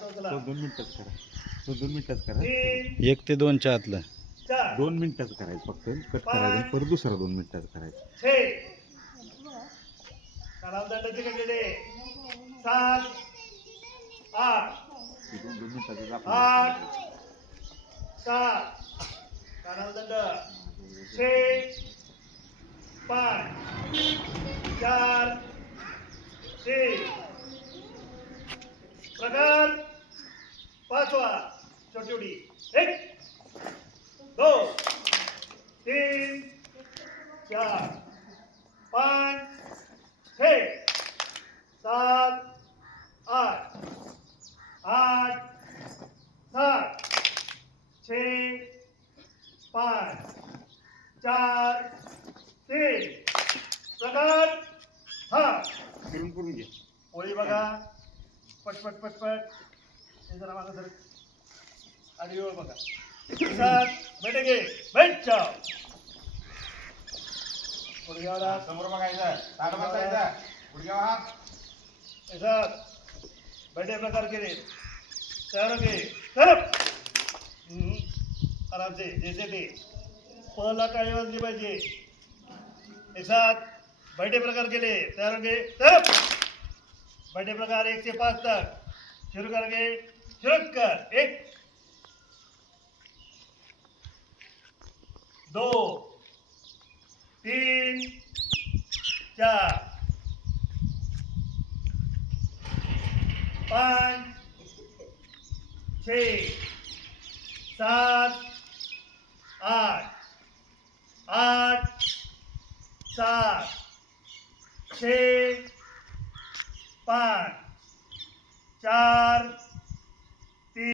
तो 2 मिनिटच करा. तो 2 मिनिटच करा. 1 ते 2 च्या आतलं. 2 मिनिटच करायचं फक्त. कट करायचं आणि परत दुसरा 2 मिनिटच करायचं. 7 8 2 मिनिटाचं 8 7 कानालदंड 6 5 4 3 प्रकार पाचवा छोटी उडी 1 2 3 4 5 6 7 8 8 7 6 5 4 3 प्रकार हा करून घे. पोळी बघा पटपट पटपट हे जरा मागं सर आडीवर बघा सात बैठे बैठ जाओ गुडघ्याला समोर बघायचं. ताट बसायचं. गुडघ्यावर हात. सात बैठे प्रकार केले तयार घे तरफ आराम से जैसे ते पहला टाळी वाजली पाहिजे. एक साथ बैठे प्रकार केले तयार घे तरफ बैठे प्रकार 1 से 5 तक शुरू करेंगे. शुरू कर 1 2 3 4 5 6 7 8 8 7 6 5 4